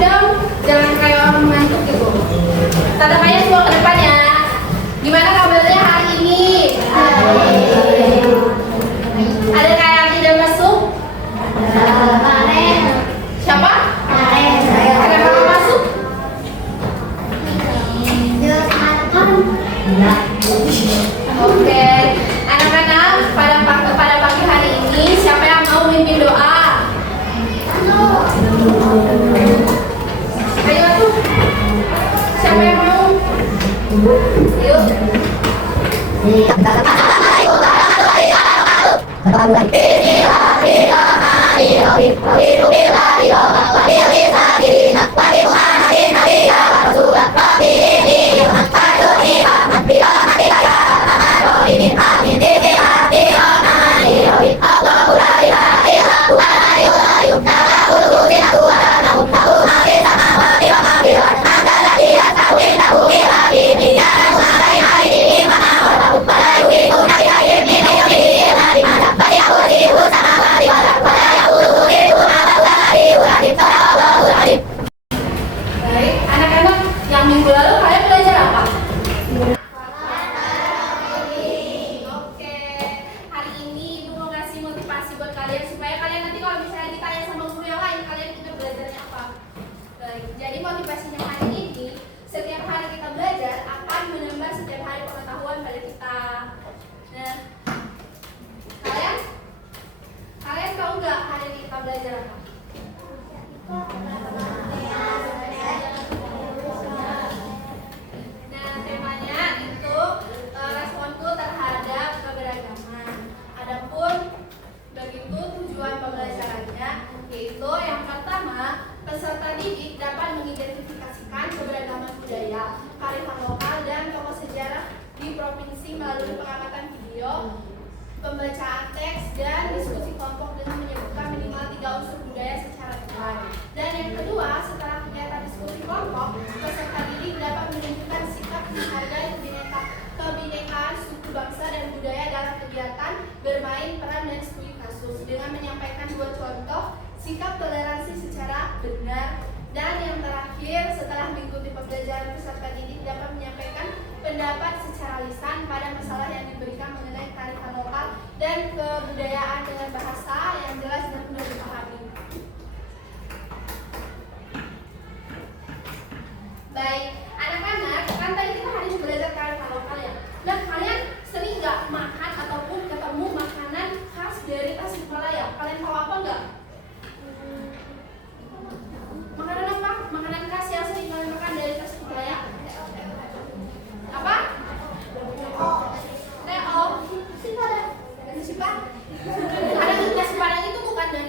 dong, jangan kayak orang ngantuk gitu. Tata Maya semua ke depan ya. Gimana kabarnya hari ini? Ada kayak yang tidak masuk? Kemarin. Siapa? Kemarin. Kenapa nggak masuk? Oke, anak-anak pada pagi hari ini siapa yang mau mimpin doa? Ayo tuh, siapa yang mau? Yuk. Baik, anak-anak, yang minggu lalu kalian belajar apa? Oke, hari ini Ibu mau ngasih motivasi buat kalian supaya kalian nanti kalau misalnya ditanya sama guru yang lain, kalian ingat belajarnya apa. Baik, jadi motivasinya hari ini, setiap hari kita belajar akan menambah setiap hari pengetahuan pada kita. Nah, kalian tahu nggak hari ini kita belajar apa? Nah, temanya itu responku terhadap keberagaman. Adapun begitu tujuan pembelajarannya, yaitu yang pertama, peserta didik dapat mengidentifikasikan keberagaman budaya, kearifan lokal dan tokoh sejarah di provinsi melalui pengamatan video, pembacaan teks dan diskusi kelompok dengan menyebutkan minimal 3 unsur budaya secara tepat. Dan yang kedua, setelah kegiatan diskusi kelompok, peserta didik dapat menunjukkan sikap menghargai kebinekaan suku bangsa dan budaya dalam kegiatan bermain peran dan studi kasus dengan menyampaikan 2 contoh sikap toleransi secara benar. Dan yang terakhir, setelah mengikuti pembelajaran, peserta didik dapat menyampaikan pendapat secara lisan pada masalah yang diberikan mengenai kearifan lokal dan kebudayaan dengan bahasa yang jelas dan mudah dipahami. Baik, anak-anak, kan tadi kita hari ini belajar kearifan lokal ya. Nah, kalian sering nggak makan ataupun ketemu makanan khas dari Tasikmalaya? Kalian tahu apa nggak? Makanan apa? Makanan khas yang sering kalian makan dari Tasikmalaya? Apa? Teo. Siapa? Ada nasi Padang itu bukan dari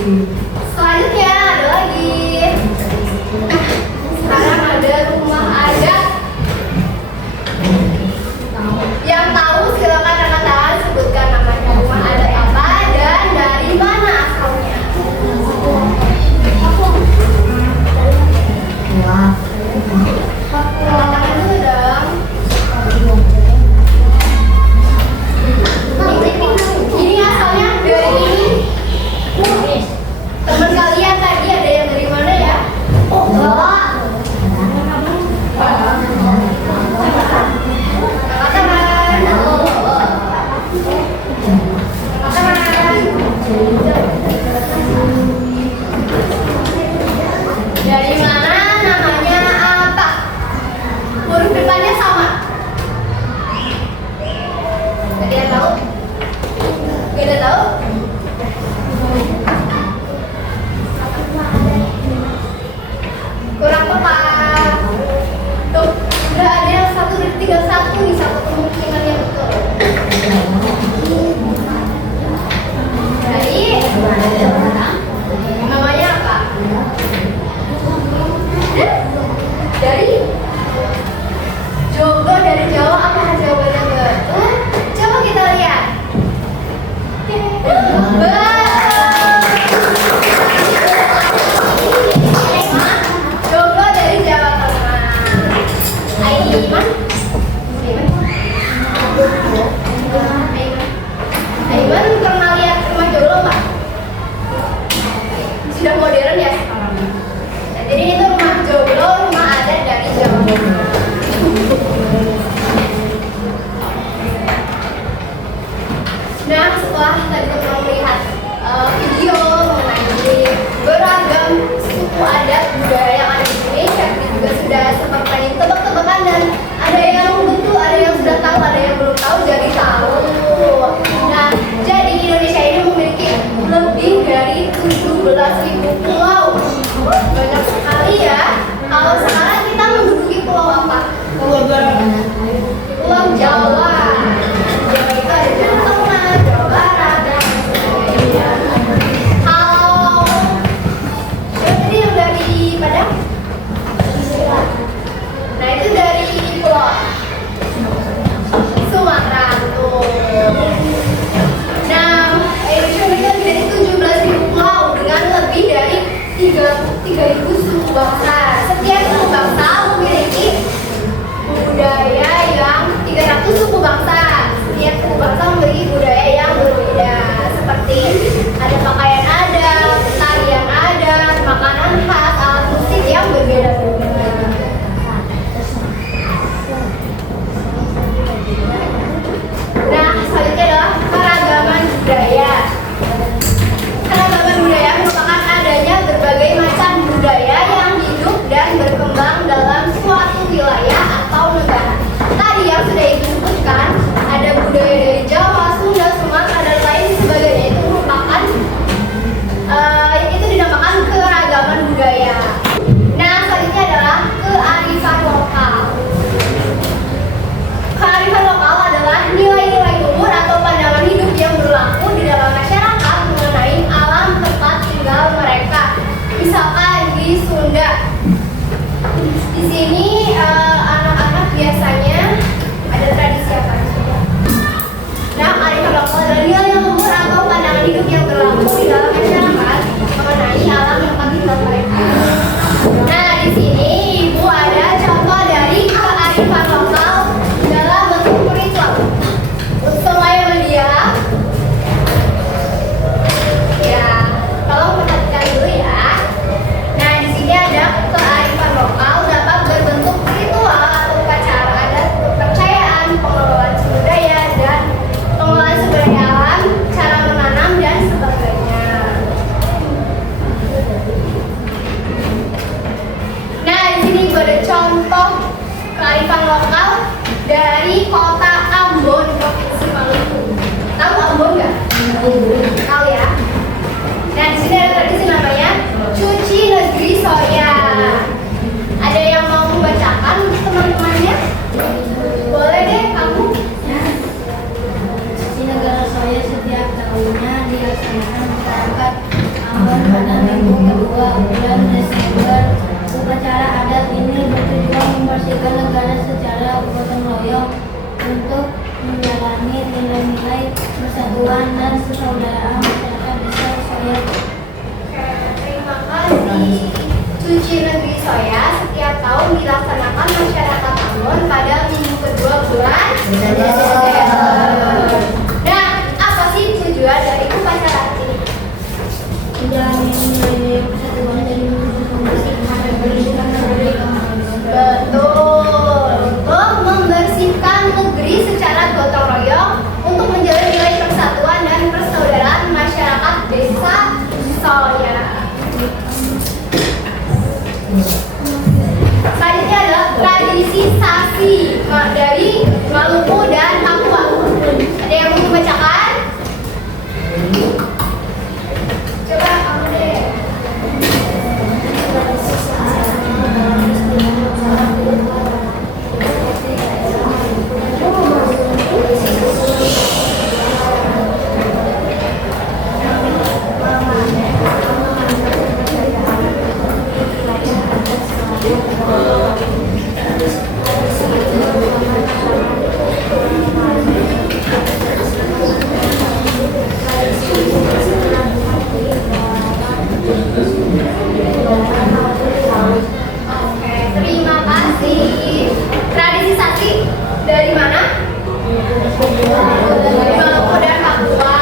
Selanjutnya ada lagi. Sekarang ada rumah adat. Yang tahu silakan angkat tangan, sebutkan namanya rumah adat apa dan dari mana asalnya. Angkat tangan dulu dong. Ini asalnya dari ini. Teman kalian tadi ada yang dari mana ya? Dari mana, namanya apa? Huruf depannya sama. Ada yang tahu? Gak ada tahu? Kurang tepat. Tuh, udah ada yang satu, tinggal satu nih, satu kemungkinan yang betul. Dari namanya apa? Dari Jogo dari Jawa. Apakah jawabannya betul? Coba kita lihat. Jogo dari Jawa Tengah. Aiman? Aiman pernah lihat rumah Jogo nggak? Sudah modern ya sekarang. Nah, jadi itu rumah Jogo, rumah adat dari Jawa Tengah. Nah, setelah tadi kita melihat video mengenai beragam suku adat budaya yang ada di Indonesia, kita juga sudah sempat pengen tebak-tebakan dan ada yang betul, ada yang sudah tahu, ada yang belum tahu, jadi tahu. Nah, jadi Indonesia ini memiliki lebih dari 17.000 pulau. Banyak sekali ya. Kalau sekarang kita menduduki pulau apa? Pulau Jawa. Jawa itu ada Jawa Tengah, Jawa Barat, dan sebagainya. Kalau jadi yang dari Padang? Nah, itu dari pulau Sumatera tuh. Nah, Indonesia memiliki dari 17.000 pulau dengan lebih dari 3.000 suku bangsa. Setiap suku bangsa memiliki budaya yang 300 suku bangsa. Setiap suku bangsa memiliki budaya yang berbeda. Seperti ada pakaian adat, tarian adat, makanan khas, alat musik yang berbeda-beda. Nah, selanjutnya adalah keragaman budaya. Keragaman budaya merupakan adanya berbagai macam budaya yang hidup dan berkembang dalam suatu wilayah atau negara. Tadi yang sudah ibu sebutkan, ada budaya dari Jawa, Sunda, Sumatera, dan lain sebagainya. Itu merupakan itu dinamakan keragaman budaya. Nah, selanjutnya adalah kearifan lokal. Kearifan lokal adalah nilai-nilai umur atau pandangan hidup yang berlaku di dalam masyarakat mengenai alam tempat tinggal mereka. Misalkan di Sunda, di sini anak-anak biasanya ada tradisi apa? Nah, kearifan lokal adalah nilai umur atau pandangan hidup yang berlaku di dalam masyarakat mengenai alam tempat tinggal mereka. Nah, di sini ibu ada contoh dari kearifan lokal dalam bentuk ritual. Semuanya mendiam. Ya, tolong perhatikan dulu ya. Nah, di sini ada kearifan lokal dapat berbentuk ritual atau upacara adat, kepercayaan, pengelolaan sumber daya dan pengelolaan sumber daya alam, cara menanam dan sebagainya. Nah, di sini gue ada contoh kearifan lokal dari kota Ambon, Provinsi Maluku. Tahu Ambon nggak? Tahu ya. Nah, di sini ada tradisi namanya cuci negeri soya. Ada yang mau membacakan untuk teman-temannya? Boleh deh kamu. Cuci negara soya setiap tahunnya dilaksanakan masyarakat Awal pada minggu kedua bulan Desember, upacara adat ini bertujuan membersihkan negara secara gotong royong untuk menjalani nilai-nilai persatuan dan persaudaraan masyarakat desa Soya. Terima kasih. Cuci Negeri Soya setiap tahun dilaksanakan masyarakat Ambon pada minggu kedua bulan Desember. Nah, apa sih tujuan dari upacara ini? Menjalani nilai-nilai persatuan dan membersihkan negeri. Betul, untuk membersihkan negeri secara gotong royong untuk menjalin nilai persatuan dan persaudaraan masyarakat desa Soya. Selanjutnya adalah tradisi Sasi dari Maluku dan Papua. Ada yang mau membacakan? Coba kamu deh. Oke, terima kasih. Tradisi Sasi dari mana? Dari Maluku dan Papua.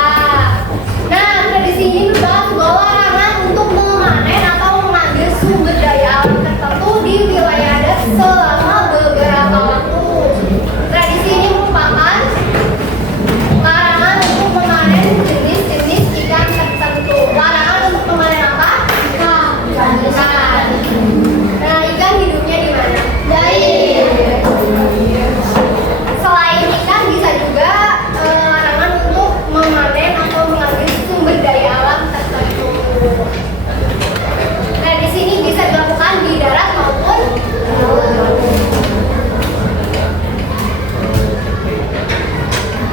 Nah, tradisi ini membahas bahwa larangan untuk memanen atau mengambil sumber daya alam tertentu di wilayah adat selama beberapa waktu. Tradisi ini merupakan larangan untuk memanen jenis-jenis ikan tertentu. Larangan untuk memanen apa? Ikan. Nah, ikan hidupnya di mana? Selain ikan bisa juga larangan untuk memanen atau mengambil sumber daya alam tertentu. Nah, di sini bisa dilakukan di darat maupun laut.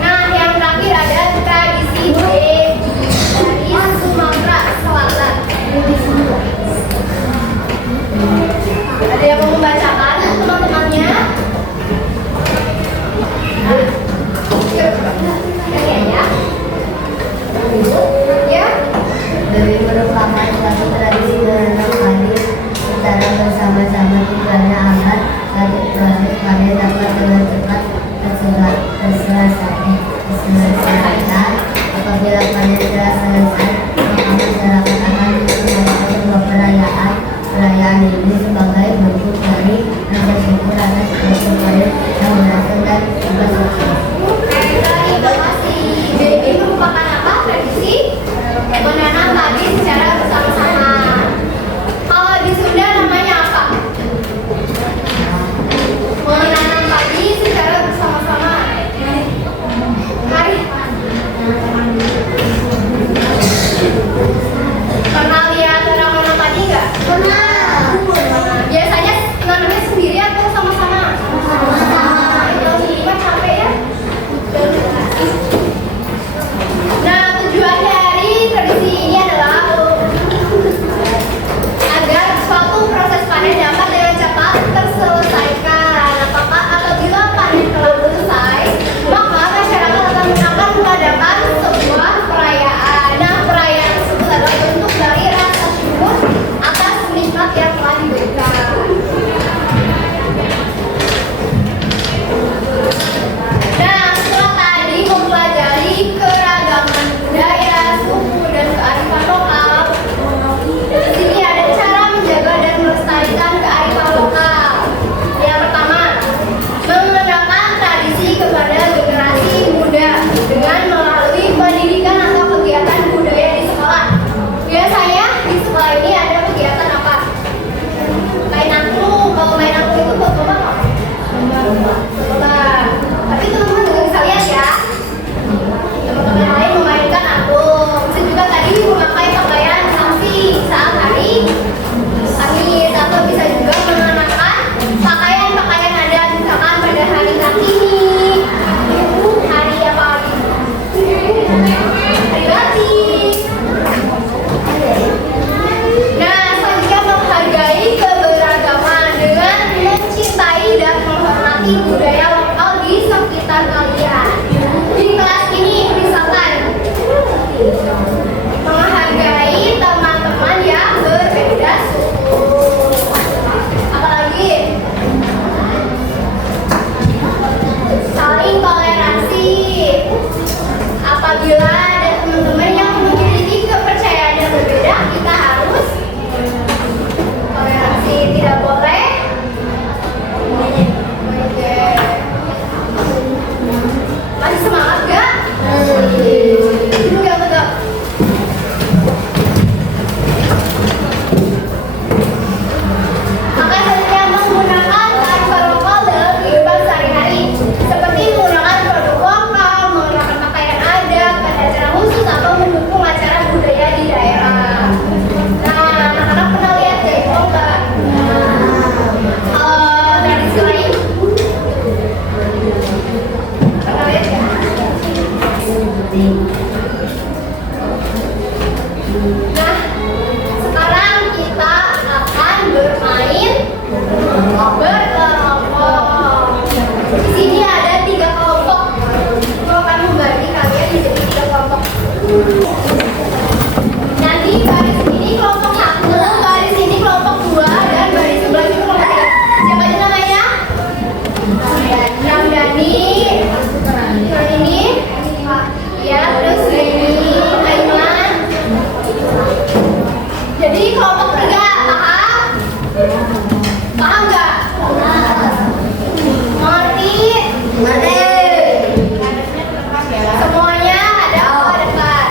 Nah, yang terakhir ada tradisi Dewi dari Sumatera Selatan. Ada yang mau membacakan teman-temannya? Ya. Dewi merupakan suatu tradisi menanam padi secara bersama-sama tujuannya agar satu proses panen dapat dengan cepat terselesaikan. Apabila panen telah selesai, maka masyarakat akan melakukan sebuah perayaan ini sebagai bentuk dari rasa syukur atas hasil panen yang berhasil dan juga sukses. Terima kasih. Jadi merupakan apa? Tradisi menanam padi secara bersama-sama. Kalau di Sunda namanya apa? Menanam padi secara bersama-sama. Mari. Pernah lihat orang menanam padi nggak? Pernah. Biasanya nanamnya sendiri atau sama-sama? Sama-sama. Kalau sendiri mah capek ya. Nah, tujuan dari tradisi ini adalah agar suatu proses panen dapat dengan cepat terselesaikan. Apabila panen telah selesai, maka masyarakat akan mengadakan sebuah perayaan. Nah, perayaan tersebut adalah bentuk dari rasa syukur atas nikmat Nanti baris ini kelompok 1, baris ini kelompok 2, dan baris sebelah itu kelompok 3. Siapa aja namanya? Ramdhani, ini, ya, terus ini, Aiman. Jadi kelompok 3, paham? Paham nggak? Mengerti? Mengerti. Semuanya ada ke depan.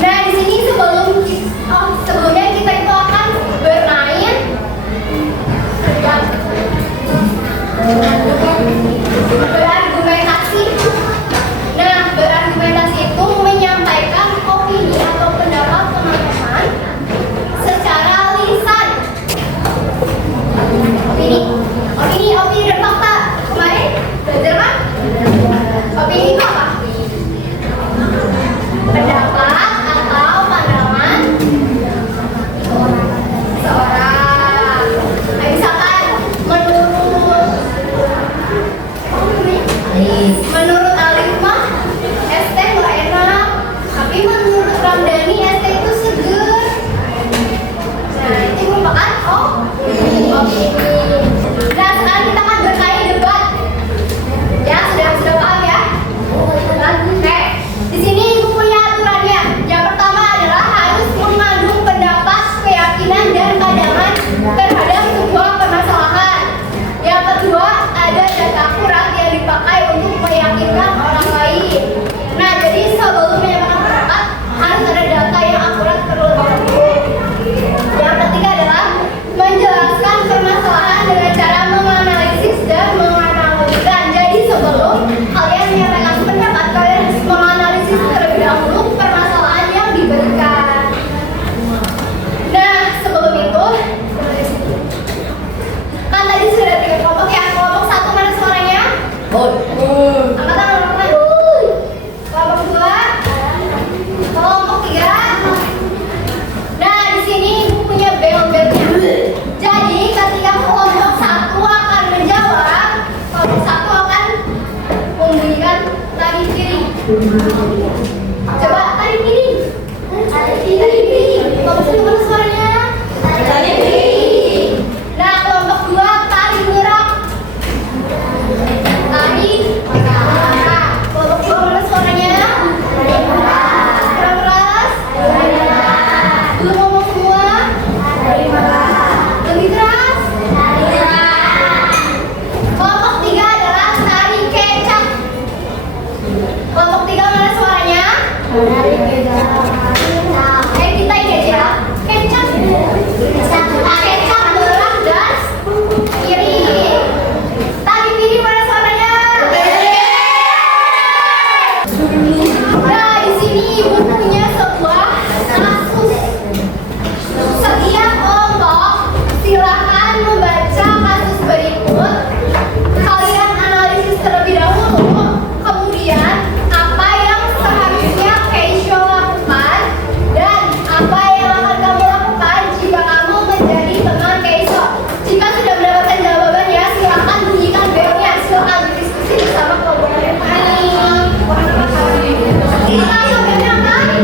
Nah, di sini sebelumnya kita itu akan bermain berargumentasi. Nah, berargumentasi itu menyampaikan opini atau pendapat teman-teman secara lisan. Opini dan fakta. Kemarin belajar kan? Opini itu apa? Pendapat atau pandangan seorang. Nah, misalkan menurut Alif mah es teh nggak enak, tapi menurut Ramdhani es teh itu seger. Nah, itu merupakan opini. Nah, sekarang kita akan berkali debat. Ya, sudah paham ya? Oke, di sini ibu punya aturannya. Yang pertama adalah harus mengandung pendapat, keyakinan, dan pandangan terhadap sebuah permasalahan. Yang kedua, ada data akurat yang dipakai untuk meyakinkan orang lain. Nah, jadi sebelum menyampaikan pendapat harus ada data yang akurat terlebih dahulu. Yang ketiga adalah menjelaskan permasalahan dengan cara menganalisis dan menganalogikan. Jadi sebelum kalian menyampaikan pendapat, kalian harus menganalisis terlebih dahulu permasalahan yang diberikan. Nah, sebelum itu kan tadi sudah 3 kelompok ya. Kelompok 1 mana suaranya? Angkat tangan, angkat tangan. Kelompok 2, kelompok 3. Nah, di sini ibu punya bel-belnya. Jadi ketika kelompok 1 akan menjawab, kelompok 1 akan membunyikan tari piring. Coba tari piring. Tari piring. Kelompok 1 mana suaranya? Tari piring. Nah, kelompok 2 tari gerak. Tari gerak. Kelompok 2 mana suaranya? Tari gerak. Keras. Tari gerak. Belum ngomong semua? Tari gerak. Lebih keras? Tari gerak. Kelompok 3 adalah tari kecap. Kelompok 3 mana suaranya? Tari kecap. Kita ini aja. Kecap. Kecap gerak dan kiri. Tari kiri mana suaranya? Nah, di sini ibu punya sebuah kasus. Setiap kelompok silakan membaca kasus berikut. Kalian analisis terlebih dahulu. Kemudian apa yang seharusnya Keisha lakukan dan apa yang akan kamu lakukan jika kamu menjadi teman Keisha. Jika sudah mendapatkan jawabannya, silakan bunyikan belnya. Silakan berdiskusi bersama kelompok ini. Mana belnya kan?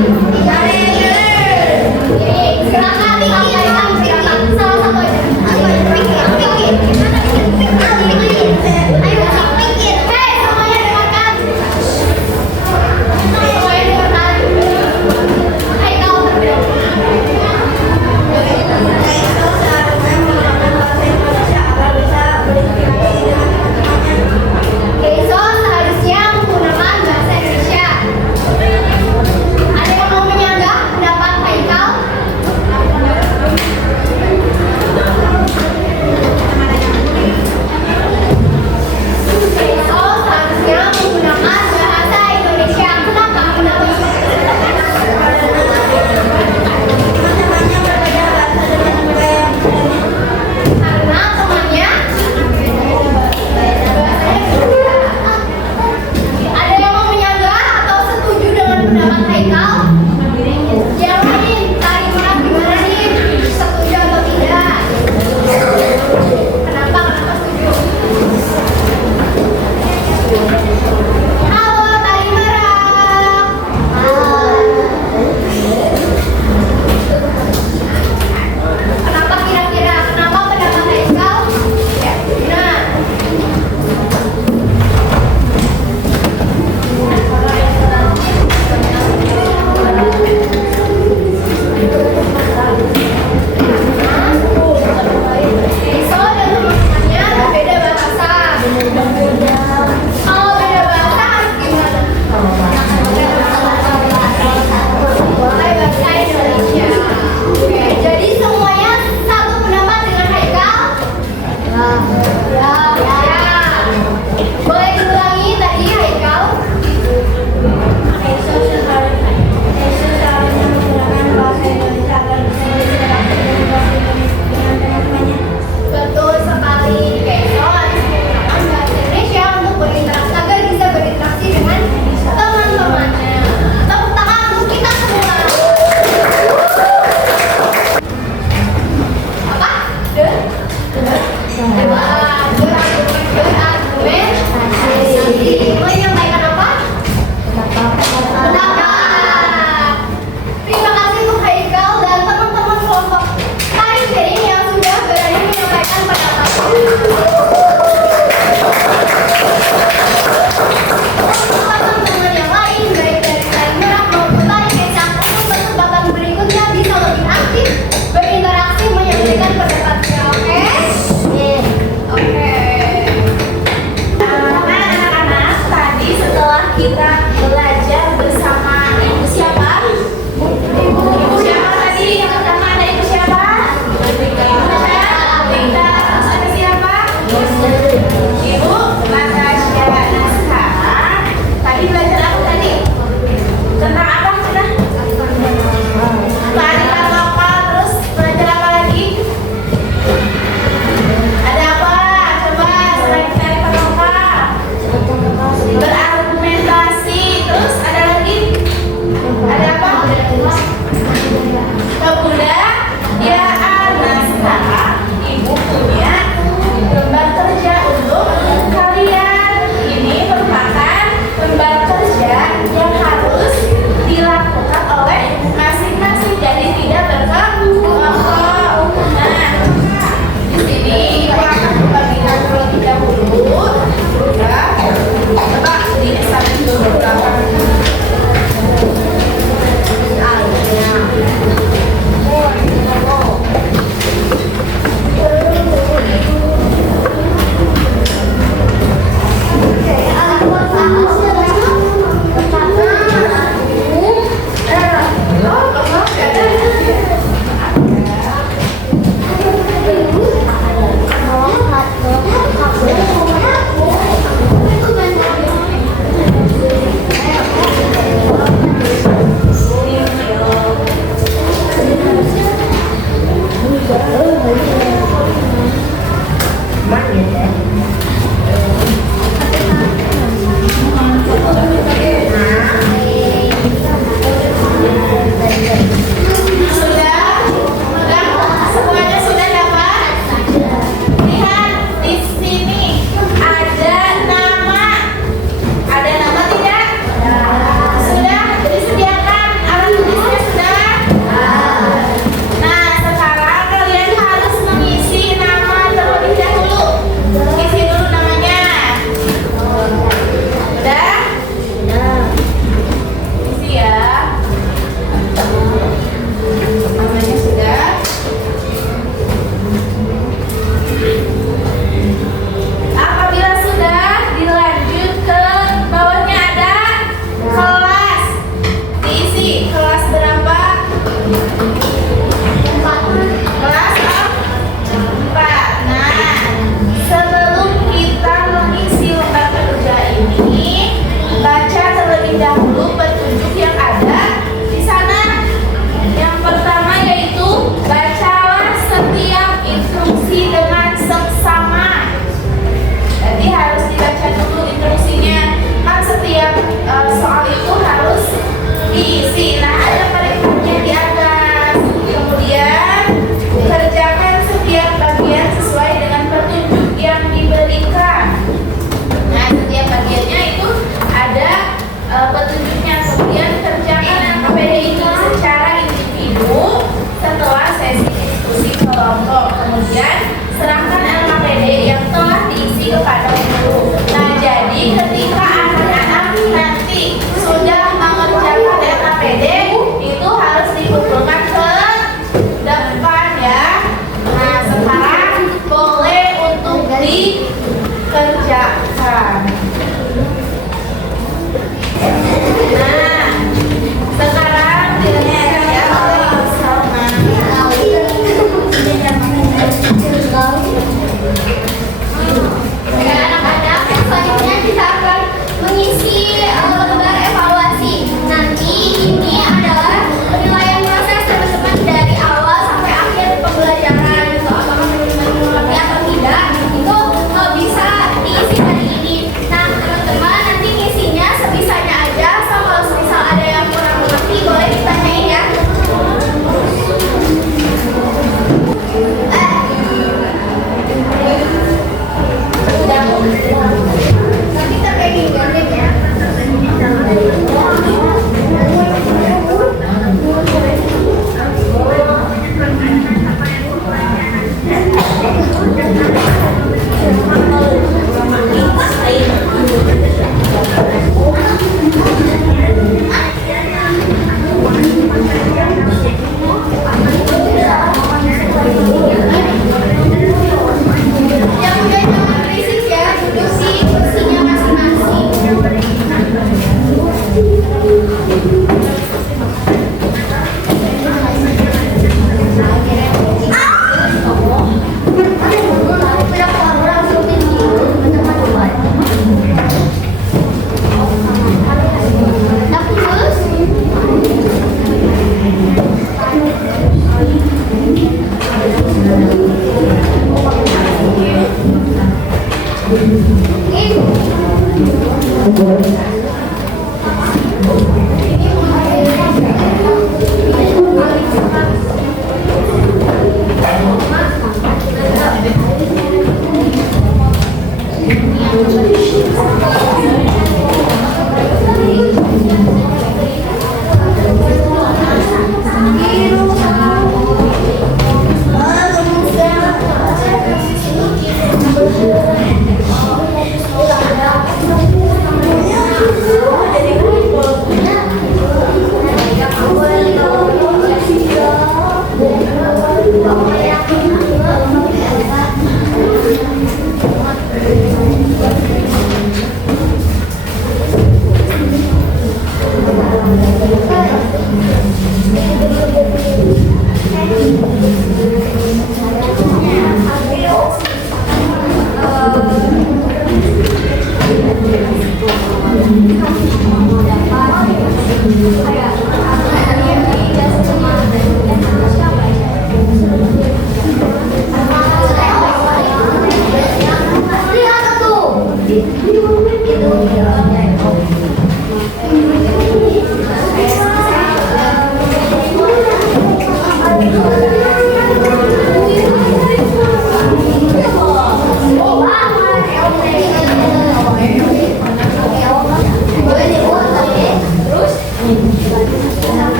Terus,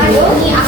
ayo nih